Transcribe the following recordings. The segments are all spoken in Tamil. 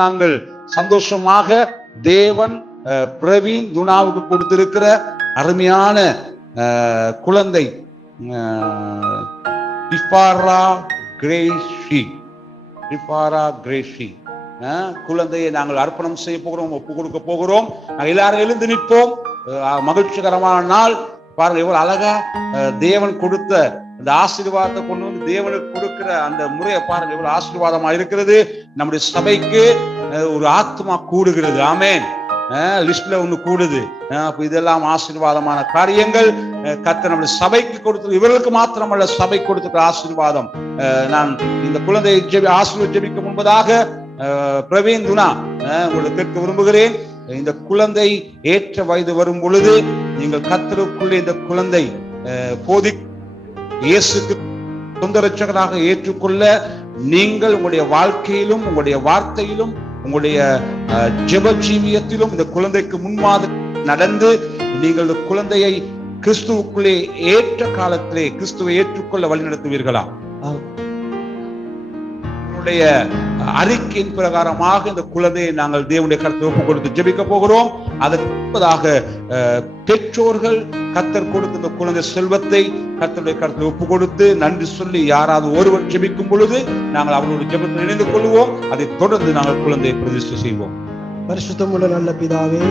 நாங்கள் சந்தோஷமாக தேவன் பிரவீன் துனாவுக்கு கொடுத்திருக்கிற அருமையான குழந்தை குழந்தையை நாங்கள் அர்ப்பணம் செய்ய போகிறோம், ஒப்பு கொடுக்க போகிறோம். நாங்கள் எல்லாரும் எழுந்து நிற்போம். மகிழ்ச்சிகரமான நாள். பாருங்க எவ்வளவு அழகா தேவன் கொடுத்த அந்த ஆசீர்வாதத்தை கொண்டு வந்து தேவனுக்கு கொடுக்கிற அந்த முறையை பாருங்க எவ்வளவு ஆசீர்வாதமா இருக்கிறது. நம்முடைய சபைக்கு ஒரு ஆத்மா கூடுகிறது. ஆமேன். லிஸ்ட்ல ஒண்ணு கூடுது. இதெல்லாம் ஆசீர்வாதமான காரியங்கள் கர்த்தர் நம்முடைய சபைக்கு கொடுத்து, இவர்களுக்கு மாத்திரமல்ல சபை கொடுத்துக்கிற ஆசீர்வாதம். நான் இந்த குழந்தையை ஜெபிக்க முன்பதாக பிரவீன் துனா உங்களுக்கு கேட்க விரும்புகிறேன். இந்த குழந்தை ஏற்ற வயது வரும் பொழுது நீங்கள் கர்த்தருக்குள்ளே இந்த குழந்தை இயேசுக்கு சொந்த இரட்சகராக ஏற்றுக்கொள்ள நீங்கள் உங்களுடைய வாழ்க்கையிலும் உங்களுடைய வார்த்தையிலும் உங்களுடைய ஜெப ஜீவியத்திலும் இந்த குழந்தைக்கு முன்மாதிரி நடந்து நீங்கள் இந்த குழந்தையை கிறிஸ்துவுக்குள்ளே ஏற்ற காலத்திலே கிறிஸ்துவை ஏற்றுக்கொள்ள வழிநடத்துவீர்களா? உங்களுடைய அறிக்கையின் பிரகாரமாக இந்த குழந்தையை நாங்கள் தேவனுடைய கருத்தை ஒப்பு கொடுத்து ஜெபிக்க போகிறோம். அதற்கு முன்பதாக பெற்றோர்கள் கர்த்தர் கொடுத்த இந்த குழந்தை செல்வத்தை கர்த்தருடைய கருத்தை ஒப்பு கொடுத்து நன்றி சொல்லி யாராவது ஒருவர் ஜெபிக்கும் பொழுது நாங்கள் அவர்களுடைய ஜெபத்தில் இணைந்து கொள்வோம். அதை தொடர்ந்து நாங்கள் குழந்தையை பிரதிஷ்டை செய்வோம். பரிசுத்தமுள்ள நல்ல பிதாவே,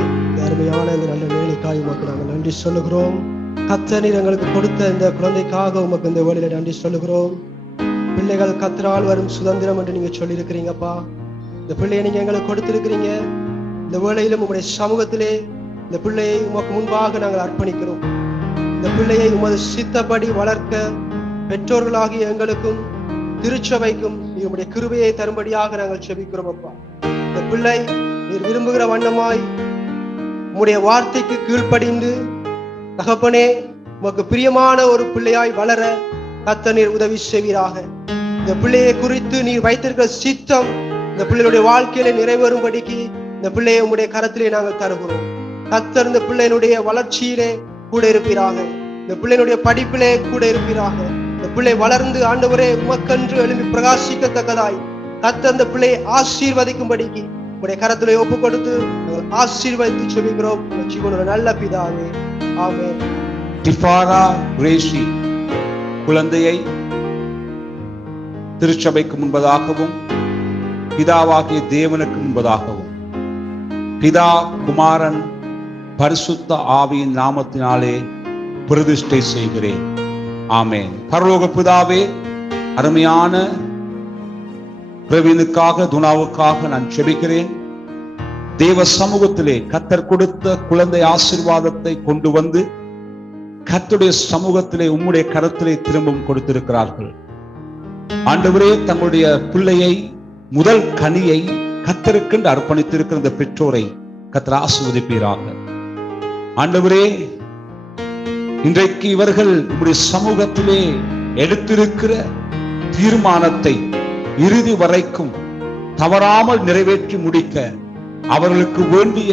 அருமையான இந்த நல்ல வேலைக்காய் உமக்கு நாங்கள் நன்றி சொல்லுகிறோம். கர்த்தர் நீர் எங்களுக்கு கொடுத்த இந்த குழந்தைக்காக உமக்கு இந்த வேலையில நன்றி சொல்லுகிறோம். பிள்ளைகள் கர்த்தரால் வரும் சுதந்திரம் என்று நீங்க சொல்லியிருக்கிறீங்கப்பா. இந்த பிள்ளையை நீங்க எங்களுக்கு கொடுத்திருக்கிறீங்க. இந்த வேளையிலும் உங்களுடைய சமூகத்திலே இந்த பிள்ளையை உமக்கு முன்பாக நாங்கள் அர்ப்பணிக்கிறோம். இந்த பிள்ளையை உமது சித்தப்படி வளர்க்க பெற்றோர்களாகிய எங்களுக்கும் திருச்சபைக்கும் உங்களுடைய கிருபையை தரும்படியாக நாங்கள் ஜெபிக்கிறோம் அப்பா. இந்த பிள்ளை நீர் விரும்புகிற வண்ணமாய் உம்முடைய வார்த்தைக்கு கீழ்ப்படிந்து தகப்பனே உமக்கு பிரியமான ஒரு பிள்ளையாய் வளர கர்த்தர் நீர் உதவி செய்வீராக. இந்த பிள்ளையை குறித்து நீர் வைத்திருக்கிற சித்தம் இந்த பிள்ளைகளுடைய வாழ்க்கையில நிறைவேறும்படிக்கு இந்த பிள்ளையை உங்களுடைய கரத்திலே நாங்கள் தருகிறோம். கர்த்தர் இந்த பிள்ளையினுடைய வளர்ச்சியிலே கூட இருப்பீராக. இந்த பிள்ளையினுடைய படிப்பிலே கூட இருப்பீராக. இந்த பிள்ளை வளர்ந்து ஆண்டவரே உமக்கென்று எழுப்பி பிரகாசிக்கத்தக்கதாய் கர்த்தர் இந்த பிள்ளையை ஆசீர்வதிக்கும்படிக்கு உங்களுடைய கரத்திலே ஒப்பு கொடுத்து நாங்கள் ஆசீர்வதித்து செபிக்கிறோம். ஜீவனோட நல்ல பிதாவே, ஆமென். டிஃபாரா கிரேசி குழந்தையை திருச்சபைக்கு முன்பதாகவும் பிதாவாகிய தேவனுக்கு முன்பதாகவும் பிதா குமாரன் பரிசுத்த ஆவியின் நாமத்தினாலே பிரதிஷ்டை செய்கிறேன். ஆமென். பரலோக பிதாவே, அருமையான பிரவீனுக்காக துனாவுக்காக நான் ஜெபிக்கிறேன். தேவ சமூகத்திலே கர்த்தர் கொடுத்த குழந்தை ஆசீர்வாதத்தை கொண்டு வந்து கர்த்தருடைய சமூகத்திலே உம்முடைய கரத்திலே திரும்பவும் கொடுத்திருக்கிறார்கள். ஆண்டவரே, தங்களுடைய பிள்ளையை முதல் கனியை கர்த்தருக்கென்று அர்ப்பணித்திருக்கிற இந்த பெற்றோரை கர்த்தர் ஆசீர்வதிப்பீராக. ஆண்டவரே, இன்றைக்கு இவர்கள் உம்முடைய சமூகத்திலே எடுத்திருக்கிற தீர்மானத்தை இறுதி வரைக்கும் தவறாமல் நிறைவேற்றி முடிக்க அவர்களுக்கு வேண்டிய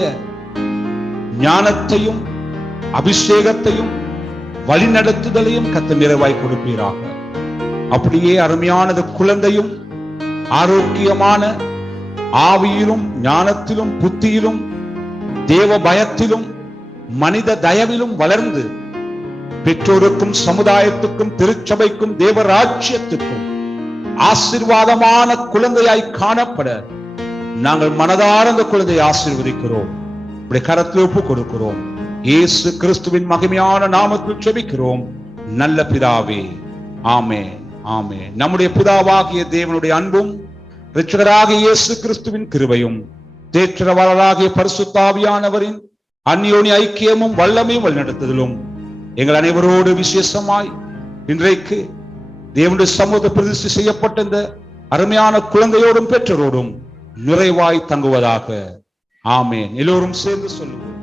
ஞானத்தையும் அபிஷேகத்தையும் வழிநடத்துதலையும் கர்த்தர் நிறைவாய் கொடுப்பீராக. அப்படியே அருமையானது குழந்தையும் ஆரோக்கியமான ஆவியிலும் ஞானத்திலும் புத்தியிலும் தேவ பயத்திலும் மனித தயவிலும் வளர்ந்து பெற்றோருக்கும் சமுதாயத்துக்கும் திருச்சபைக்கும் தேவராஜ்யத்துக்கும் ஆசீர்வாதமான குழந்தையாய் காணப்பட நாங்கள் மனதார அந்த குழந்தையை ஆசீர்வதிக்கிறோம். இப்படி கரத்தில் ஒப்பு கொடுக்கிறோம். இயேசு கிறிஸ்துவின் மகிமையான நாமத்தில் ஜெபிக்கிறோம் நல்ல பிதாவே, ஆமென், ஆமென். நம்முடைய பிதாவாகிய தேவனுடைய அன்பும் இரட்சகராகிய இயேசு கிறிஸ்துவின் கிருபையும் தேற்றரவாளராகிய பரிசுத்த ஆவியானவரின் அந்யோன்ய ஐக்கியமும் வல்லமையும் வழிநடத்துதலும் எங்கள் அனைவரோடு விசேஷமாய் இன்றைக்கு தேவனுடைய சமூக பிரதிஷ்டை செய்யப்பட்ட இந்த அருமையான குழந்தையோடும் பெற்றோரோடும் நிறைவாய் தங்குவதாக. ஆமென். எல்லோரும் சேர்ந்து சொல்லுவோம்.